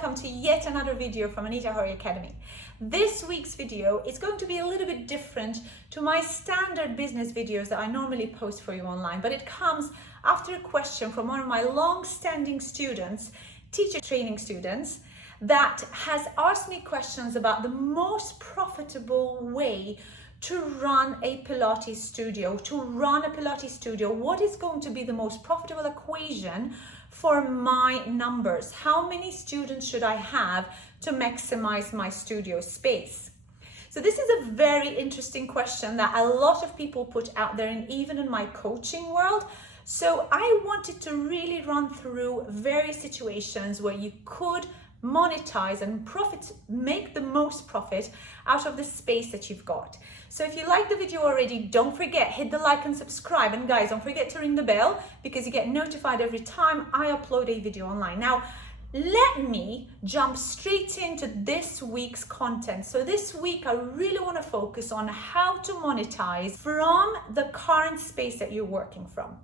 welcome to yet another video from Anita Horry Academy. This week's video is going to be a little bit different to my standard business videos that I normally post for you online, but it comes after a question from one of my long-standing students, teacher training students, that has asked me questions about the most profitable way to run a Pilates studio. What is going to be the most profitable equation for my numbers? How many students should I have to maximize my studio space? So this is a very interesting question that a lot of people put out there, and even in my coaching world. So I wanted to really run through various situations where you could monetize and make the most profit out of the space that you've got. So if you like the video already, don't forget, hit the like and subscribe, and guys, don't forget to ring the bell because you get notified every time I upload a video online. Now let me jump straight into this week's content. So this week I really want to focus on how to monetize from the current space that you're working from.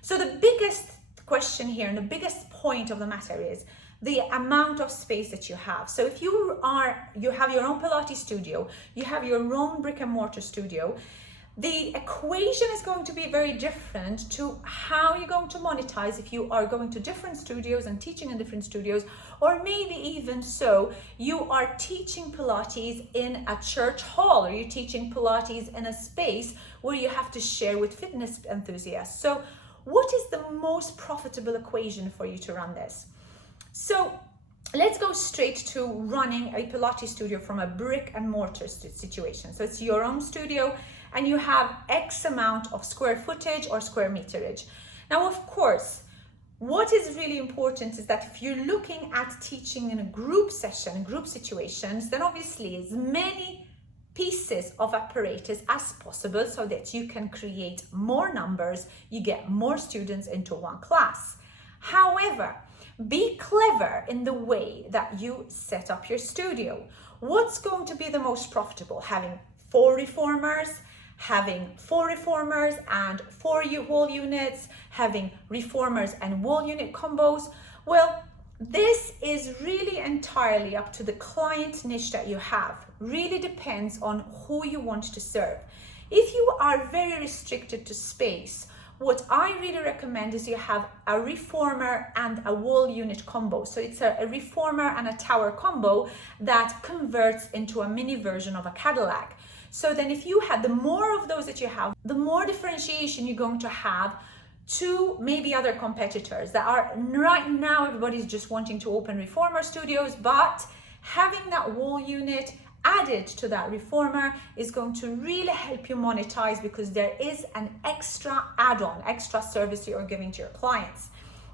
So the biggest question here and the biggest point of the matter is the amount of space that you have. So if you have your own Pilates studio, you have your own brick and mortar studio, the equation is going to be very different to how you're going to monetize if you are going to different studios and teaching in different studios, or maybe even so, you are teaching Pilates in a church hall, or you're teaching Pilates in a space where you have to share with fitness enthusiasts. So what is the most profitable equation for you to run this? So let's go straight to running a Pilates studio from a brick and mortar situation. So it's your own studio and you have X amount of square footage or square meterage. Now, of course, what is really important is that if you're looking at teaching in a group session, group situations, then obviously as many pieces of apparatus as possible so that you can create more numbers, you get more students into one class. However, be clever in the way that you set up your studio. What's going to be the most profitable? Having 4 reformers, having 4 reformers and 4 wall units, having reformers and wall unit combos? Well, this is really entirely up to the client niche that you have. Really depends on who you want to serve. If you are very restricted to space, what I really recommend is you have a reformer and a wall unit combo. So it's a reformer and a tower combo that converts into a mini version of a Cadillac. So then if you had the more of those that you have, the more differentiation you're going to have to maybe other competitors that are right now, everybody's just wanting to open reformer studios, but having that wall unit added to that reformer is going to really help you monetize because there is an extra add-on, extra service you're giving to your clients.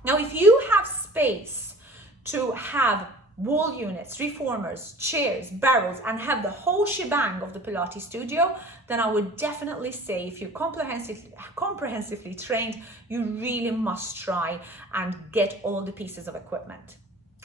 Now, if you have space to have wall units, reformers, chairs, barrels, and have the whole shebang of the Pilates studio, then I would definitely say if you're comprehensively trained, you really must try and get all the pieces of equipment.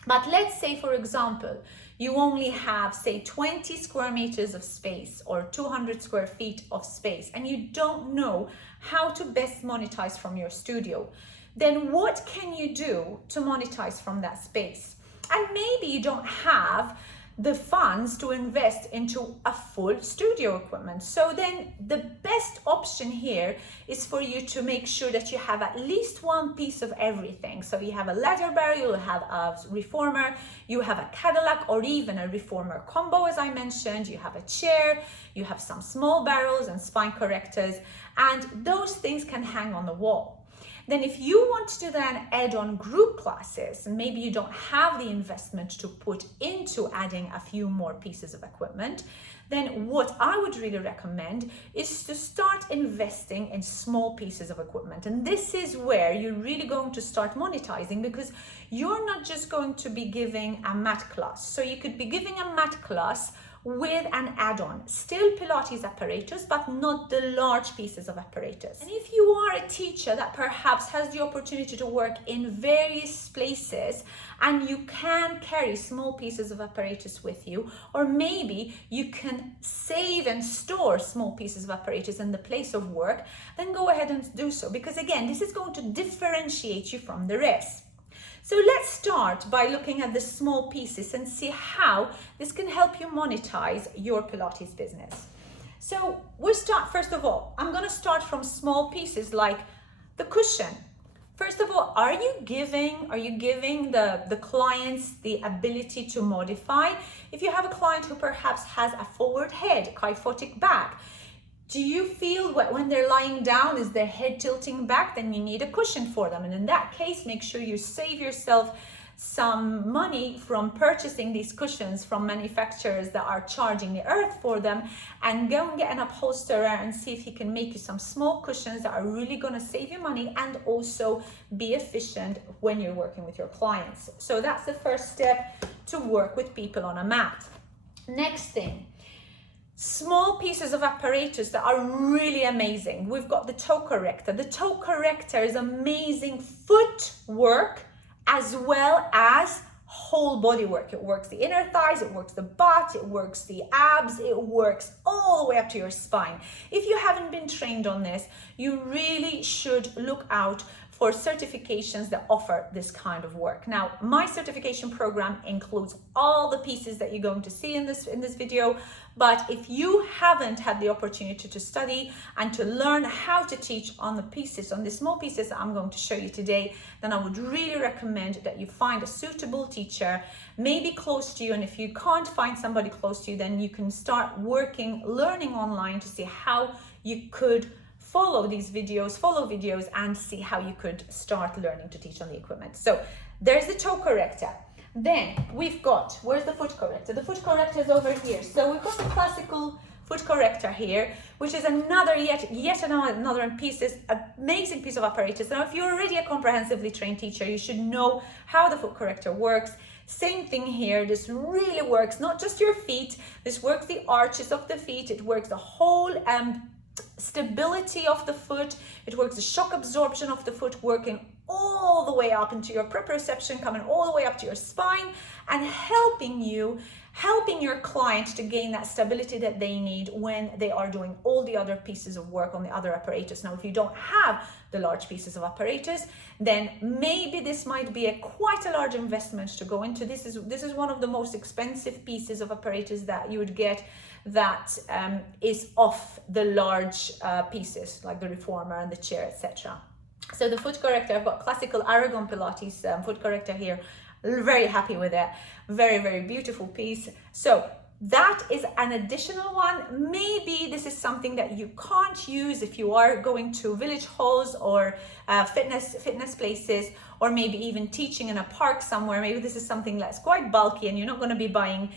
But let's say, for example, you only have, say, 20 square meters of space or 200 square feet of space, and you don't know how to best monetize from your studio. Then what can you do to monetize from that space? And maybe you don't have the funds to invest into a full studio equipment. So then the best option here is for you to make sure that you have at least one piece of everything. So you have a ladder barrel, you have a reformer, you have a Cadillac, or even a reformer combo, as I mentioned, you have a chair, you have some small barrels and spine correctors, and those things can hang on the wall. Then if you want to then add on group classes, and maybe you don't have the investment to put into adding a few more pieces of equipment, then what I would really recommend is to start investing in small pieces of equipment. And this is where you're really going to start monetizing, because you're not just going to be giving a mat class. So you could be giving a mat class with an add-on. Still Pilates apparatus, but not the large pieces of apparatus. And if you are a teacher that perhaps has the opportunity to work in various places and you can carry small pieces of apparatus with you, or maybe you can save and store small pieces of apparatus in the place of work, then go ahead and do so, because again, this is going to differentiate you from the rest. So let's start by looking at the small pieces and see how this can help you monetize your Pilates business. So we'll start, first of all, I'm going to start from small pieces like the cushion. First of all, are you giving the clients the ability to modify? If you have a client who perhaps has a forward head, kyphotic back, do you feel when they're lying down, is their head tilting back? Then you need a cushion for them. And in that case, make sure you save yourself some money from purchasing these cushions from manufacturers that are charging the earth for them, and go and get an upholsterer and see if he can make you some small cushions that are really going to save you money and also be efficient when you're working with your clients. So that's the first step, to work with people on a mat. Next thing, small pieces of apparatus that are really amazing. We've got the toe corrector. The toe corrector is amazing footwork as well as whole body work. It works the inner thighs, it works the butt, it works the abs, it works all the way up to your spine. If you haven't been trained on this, you really should look out for certifications that offer this kind of work. Now, my certification program includes all the pieces that you're going to see in this video, but if you haven't had the opportunity to study and to learn how to teach on the pieces, on the small pieces that I'm going to show you today, then I would really recommend that you find a suitable teacher, maybe close to you. And if you can't find somebody close to you, then you can start learning online to see how you could follow videos and see how you could start learning to teach on the equipment. So there's the toe corrector. Then we've got, where's the foot corrector? The foot corrector is over here. So we've got the classical foot corrector here, which is yet another piece, is an amazing piece of apparatus. Now, if you're already a comprehensively trained teacher, you should know how the foot corrector works. Same thing here. This really works not just your feet. This works the arches of the feet. It works the whole stability of the foot. It works the shock absorption of the foot, working all the way up into your proprioception, coming all the way up to your spine, and helping your client to gain that stability that they need when they are doing all the other pieces of work on the other apparatus. Now, if you don't have the large pieces of apparatus, then maybe this might be quite a large investment to go into. This is one of the most expensive pieces of apparatus that you would get, that is off the large pieces like the reformer and the chair, etc. So the foot corrector, I've got classical Aragon Pilates foot corrector here. Very happy with it. Very, very beautiful piece. So that is an additional one. Maybe this is something that you can't use if you are going to village halls or fitness places, or maybe even teaching in a park somewhere. Maybe this is something that's quite bulky and you're not going to be buying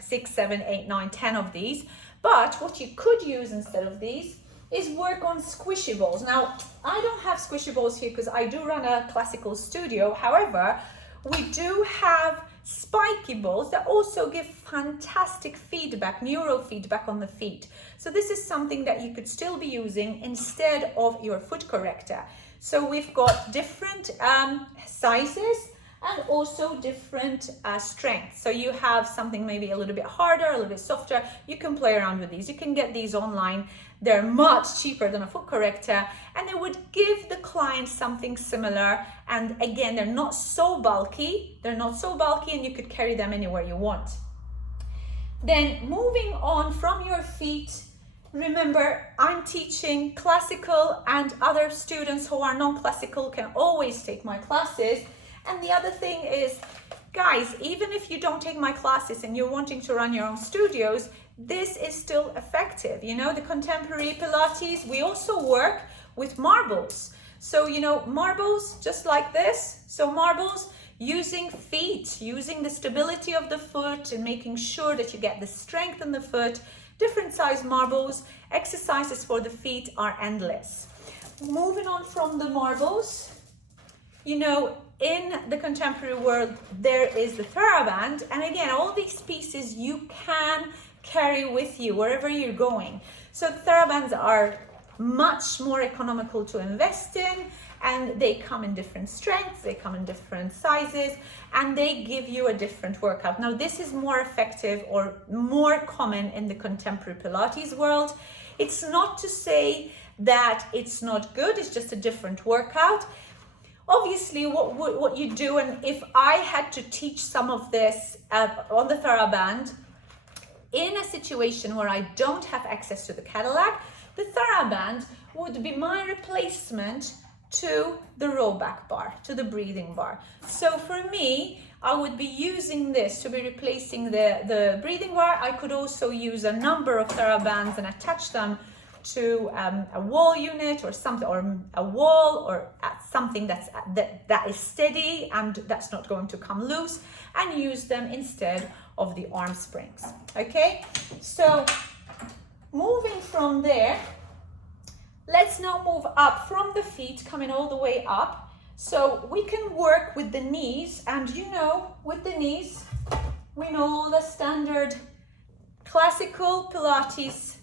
6, 7, 8, 9, 10 of these. But what you could use instead of these is work on squishy balls. Now, I don't have squishy balls here because I do run a classical studio. However, we do have spiky balls that also give fantastic feedback, neurofeedback on the feet. So this is something that you could still be using instead of your foot corrector. So we've got different sizes and also different strengths. So you have something maybe a little bit harder, a little bit softer. You can play around with these. You can get these online. They're much cheaper than a foot corrector, and they would give the client something similar. And again, they're not so bulky. And you could carry them anywhere you want. Then moving on from your feet, remember, I'm teaching classical, and other students who are non-classical can always take my classes. And the other thing is, guys, even if you don't take my classes and you're wanting to run your own studios, this is still effective. You know, the contemporary Pilates, we also work with marbles. So, you know, marbles just like this. So marbles, using feet, using the stability of the foot and making sure that you get the strength in the foot. Different size marbles, exercises for the feet are endless. Moving on from the marbles, you know, in the contemporary world, there is the TheraBand. And again, all these pieces you can carry with you wherever you're going. So the TheraBands are much more economical to invest in, and they come in different strengths, they come in different sizes, and they give you a different workout. Now, this is more effective or more common in the contemporary Pilates world. It's not to say that it's not good, it's just a different workout. Obviously, what you do, and if I had to teach some of this on the TheraBand in a situation where I don't have access to the Cadillac, the TheraBand would be my replacement to the row back bar, to the breathing bar. So for me, I would be using this to be replacing the breathing bar. I could also use a number of TheraBands and attach them to a wall unit or something, or a wall, or something that is steady and that's not going to come loose, and use them instead of the arm springs. Okay, so moving from there, let's now move up from the feet, coming all the way up. So we can work with the knees, and you know, with the knees, we know the standard classical Pilates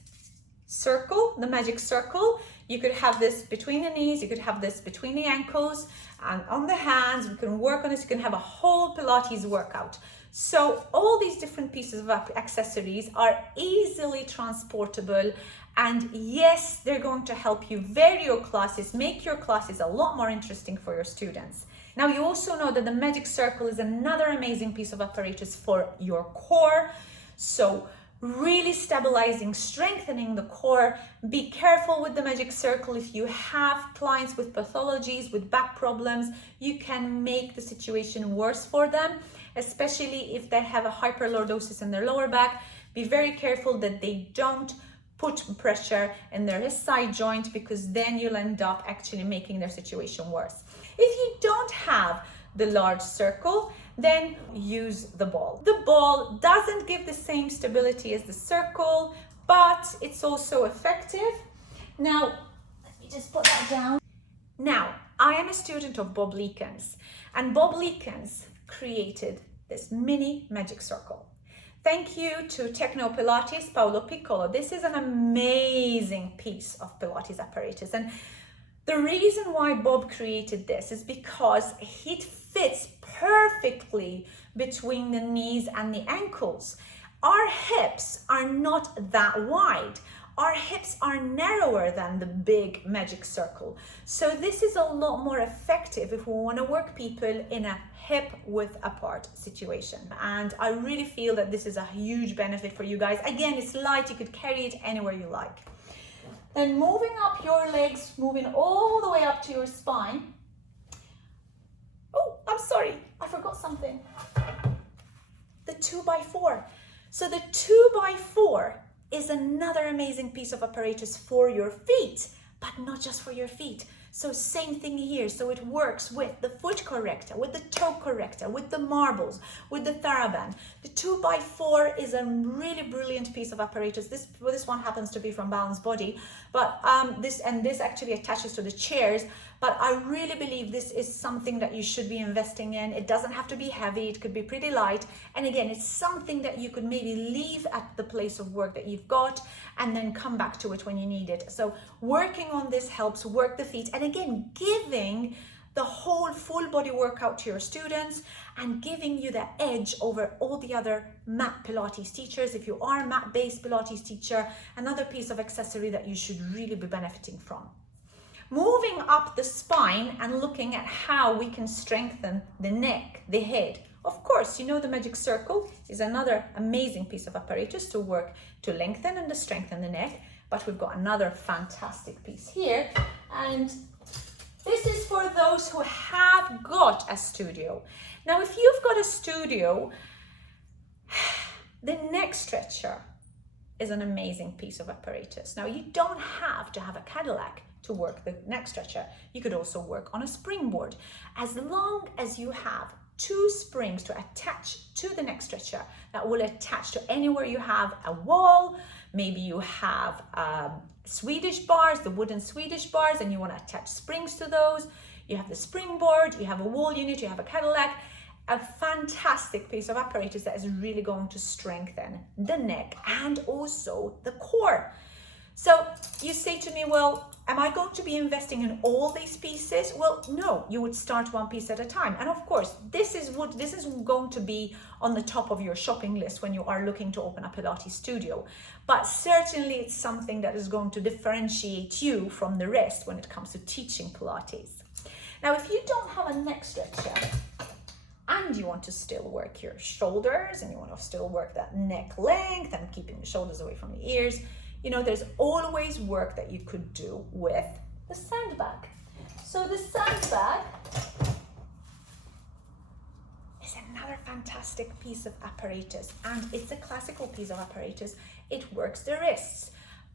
circle, the magic circle. You could have this between the knees, you could have this between the ankles, and on the hands, we can work on this. You can have a whole Pilates workout. So all these different pieces of accessories are easily transportable, and yes, they're going to help you vary your classes, make your classes a lot more interesting for your students. Now, you also know that the magic circle is another amazing piece of apparatus for your core. So really stabilizing, strengthening the core. Be careful with the magic circle. If you have clients with pathologies, with back problems, you can make the situation worse for them, especially if they have a hyperlordosis in their lower back. Be very careful that they don't put pressure in their side joint, because then you'll end up actually making their situation worse. If you don't have the large circle, then use the ball. The ball doesn't give the same stability as the circle, but it's also effective. Now, let me just put that down. Now, I am a student of Bob Leekens, and Bob Leekens created this mini magic circle. Thank you to Techno Pilates, Paolo Piccolo. This is an amazing piece of Pilates apparatus. And the reason why Bob created this is because it fits perfectly between the knees and the ankles. Our hips are not that wide. Our hips are narrower than the big magic circle. So this is a lot more effective if we want to work people in a hip width apart situation. And I really feel that this is a huge benefit for you guys. Again, it's light, you could carry it anywhere you like. Then moving up your legs, moving all the way up to your spine. Oh, I'm sorry, I forgot something. The 2x4. So the 2x4 is another amazing piece of apparatus for your feet, but not just for your feet. So same thing here. So it works with the foot corrector, with the toe corrector, with the marbles, with the TheraBand. The 2x4 is a really brilliant piece of apparatus. This one happens to be from Balance Body, but this actually attaches to the chairs. But I really believe this is something that you should be investing in. It doesn't have to be heavy, it could be pretty light. And again, it's something that you could maybe leave at the place of work that you've got and then come back to it when you need it. So working on this helps work the feet. And again, giving the whole full body workout to your students and giving you the edge over all the other mat Pilates teachers. If you are a mat-based Pilates teacher, another piece of accessory that you should really be benefiting from. Moving up the spine and looking at how we can strengthen the neck, the head. Of course, you know the magic circle is another amazing piece of apparatus to work to lengthen and to strengthen the neck. But we've got another fantastic piece here. And this is for those who have got a studio. Now, if you've got a studio, the neck stretcher is an amazing piece of apparatus. Now, you don't have to have a Cadillac to work the neck stretcher. You could also work on a springboard. As long as you have 2 springs to attach to the neck stretcher that will attach to anywhere you have a wall, maybe you have Swedish bars, the wooden Swedish bars, and you want to attach springs to those. You have the springboard, you have a wall unit, you have a Cadillac. a fantastic piece of apparatus that is really going to strengthen the neck and also the core. So you say to me, well, am I going to be investing in all these pieces? Well, no, you would start one piece at a time. And of course, this is going to be on the top of your shopping list when you are looking to open a Pilates studio. But certainly it's something that is going to differentiate you from the rest when it comes to teaching Pilates. Now, if you don't have a neck stretcher and you want to still work your shoulders and you want to still work that neck length and keeping the shoulders away from the ears, you know, there's always work that you could do with the sandbag. So the sandbag is another fantastic piece of apparatus, and it's a classical piece of apparatus. It works the wrists,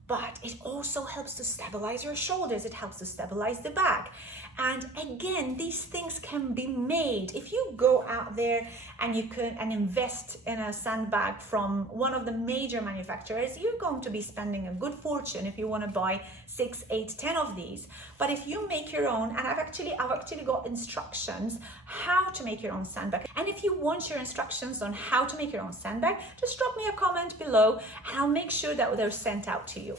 but it also helps to stabilize your shoulders. It helps to stabilize the back. And again, these things can be made. If you go out there and invest in a sandbag from one of the major manufacturers, you're going to be spending a good fortune if you want to buy 6, 8, 10 of these. But if you make your own, and I've actually got instructions how to make your own sandbag. And if you want your instructions on how to make your own sandbag, just drop me a comment below and I'll make sure that they're sent out to you.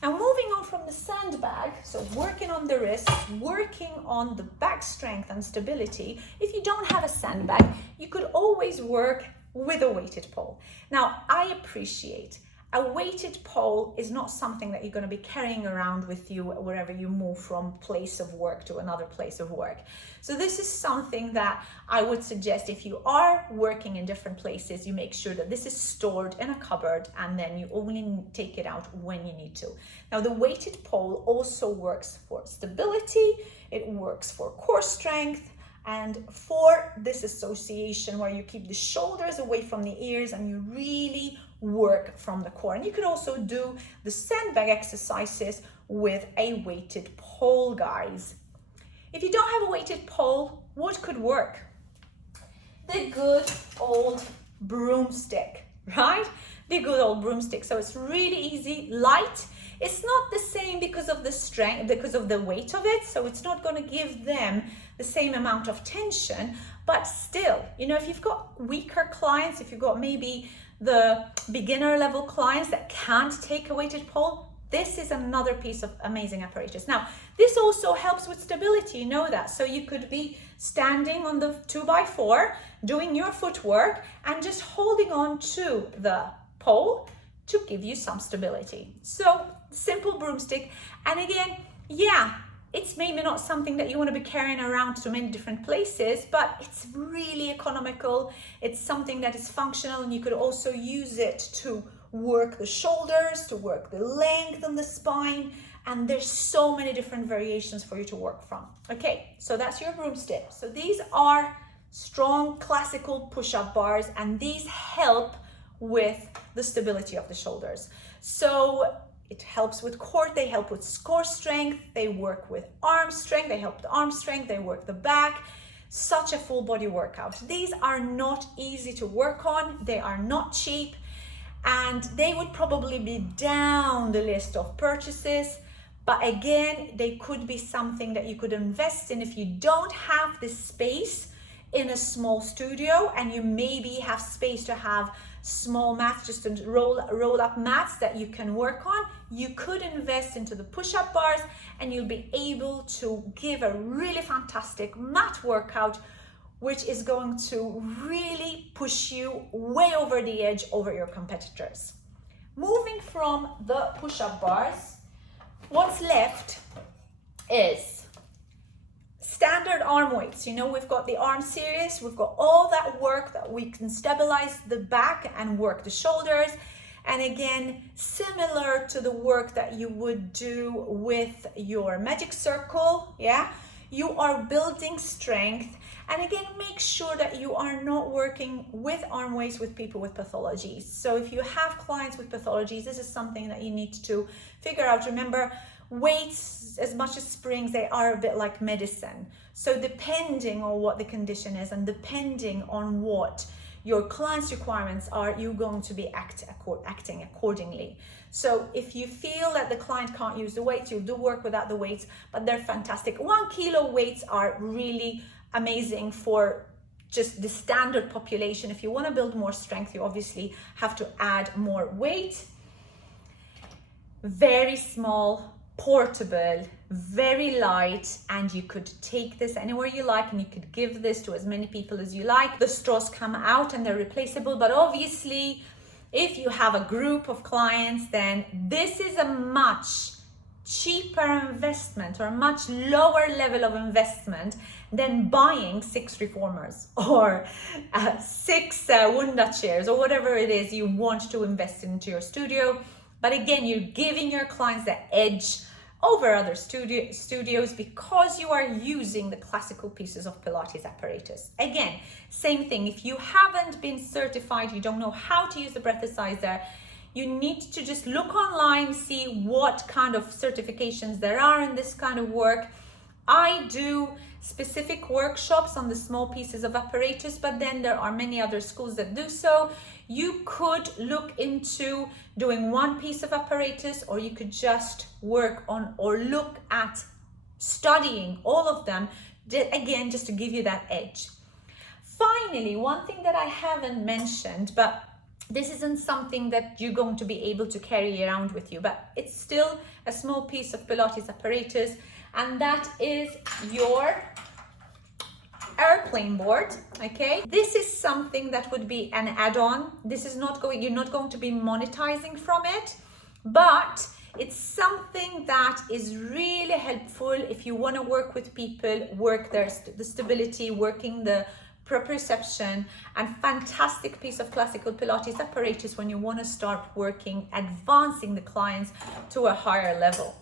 Now, moving on from the sandbag, so working on the wrists, working on the back strength and stability. If you don't have a sandbag, you could always work with a weighted pole. Now, I appreciate a weighted pole is not something that you're going to be carrying around with you wherever you move from place of work to another place of work. So this is something that I would suggest if you are working in different places, you make sure that this is stored in a cupboard and then you only take it out when you need to. Now, the weighted pole also works for stability, it works for core strength, and for this association where you keep the shoulders away from the ears and you really work from the core. And you could also do the sandbag exercises with a weighted pole, guys. If you don't have a weighted pole, what could work? The good old broomstick, right? The good old broomstick. So it's really easy, light. It's not the same because of the strength, because of the weight of it. So it's not going to give them the same amount of tension, but still, you know, if you've got weaker clients, if you've got maybe the beginner level clients that can't take a weighted pole, this is another piece of amazing apparatus. Now, this also helps with stability, you know that. So you could be standing on the 2x4, doing your footwork and just holding on to the pole to give you some stability. So simple broomstick. And again, yeah, it's maybe not something that you want to be carrying around to many different places, but it's really economical. It's something that is functional, and you could also use it to work the shoulders, to work the length on the spine, and there's so many different variations for you to work from. Okay, so that's your broomstick. So these are strong classical push-up bars, and these help with the stability of the shoulders. So it helps with core, they help with core strength, they work with arm strength, they help with arm strength, they work the back. Such a full body workout. These are not easy to work on, they are not cheap, and they would probably be down the list of purchases. But again, they could be something that you could invest in if you don't have the space in a small studio, and you maybe have space to have small mats, just to roll up mats that you can work on. You could invest into the push-up bars and you'll be able to give a really fantastic mat workout, which is going to really push you way over the edge over your competitors. Moving from the push-up bars, what's left is standard arm weights. You know, we've got the arm series, we've got all that work that we can stabilize the back and work the shoulders. And again, similar to the work that you would do with your magic circle, yeah, you are building strength. And again, make sure that you are not working with arm weights with people with pathologies. So if you have clients with pathologies, this is something that you need to figure out. Remember, weights, as much as springs, they are a bit like medicine. So depending on what the condition is and depending on what your client's requirements are, you're going to be acting accordingly. So if you feel that the client can't use the weights, you'll do work without the weights, but they're fantastic. 1 kilo weights are really amazing for just the standard population. If you want to build more strength, you obviously have to add more weight. Very small, portable, very light, and you could take this anywhere you like, and you could give this to as many people as you like. The straws come out and they're replaceable, but obviously if you have a group of clients, then this is a much cheaper investment or a much lower level of investment than buying 6 reformers or 6 Wunda chairs or whatever it is you want to invest into your studio. But again, you're giving your clients the edge over other studios because you are using the classical pieces of Pilates apparatus. Again, same thing. If you haven't been certified, you don't know how to use the breathalyzer, you need to just look online, see what kind of certifications there are in this kind of work. I do specific workshops on the small pieces of apparatus, but then there are many other schools that do so. You could look into doing one piece of apparatus, or you could just work on or look at studying all of them, again, just to give you that edge. Finally, one thing that I haven't mentioned, but this isn't something that you're going to be able to carry around with you, but it's still a small piece of Pilates apparatus, and that is your airplane board. Okay, this is something that would be an add-on. This is not going, you're not going to be monetizing from it, but it's something that is really helpful if you want to work with people, work the stability, working the proprioception, and fantastic piece of classical Pilates apparatus when you want to start working, advancing the clients to a higher level.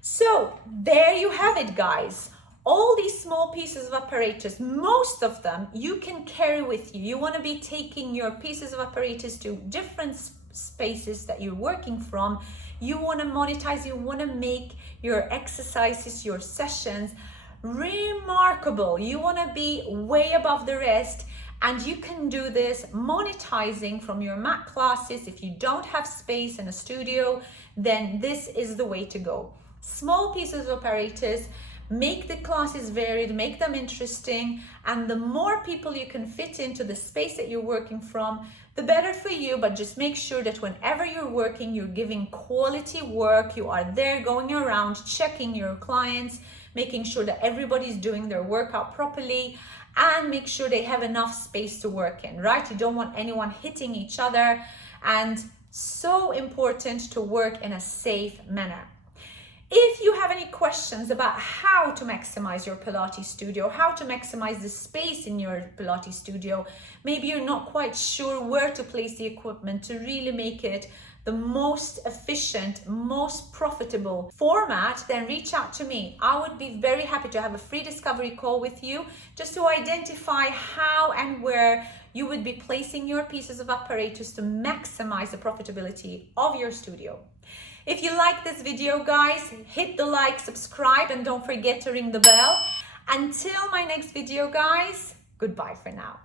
So there you have it, guys. All these small pieces of apparatus, most of them you can carry with you. You want to be taking your pieces of apparatus to different spaces that you're working from. You want to monetize, you want to make your exercises, your sessions remarkable. You want to be way above the rest, and you can do this monetizing from your mat classes. If you don't have space in a studio, then this is the way to go. Small pieces of apparatus, make the classes varied, make them interesting, and the more people you can fit into the space that you're working from, the better for you. But just make sure that whenever you're working, you're giving quality work. You are there going around, checking your clients, making sure that everybody's doing their workout properly, and make sure they have enough space to work in, right? You don't want anyone hitting each other, and so important to work in a safe manner. If you have any questions about how to maximize your Pilates studio, how to maximize the space in your Pilates studio, maybe you're not quite sure where to place the equipment to really make it the most efficient, most profitable format, then reach out to me. I would be very happy to have a free discovery call with you just to identify how and where you would be placing your pieces of apparatus to maximize the profitability of your studio. If you like this video, guys, hit the like, subscribe, and don't forget to ring the bell. Until my next video, guys, goodbye for now.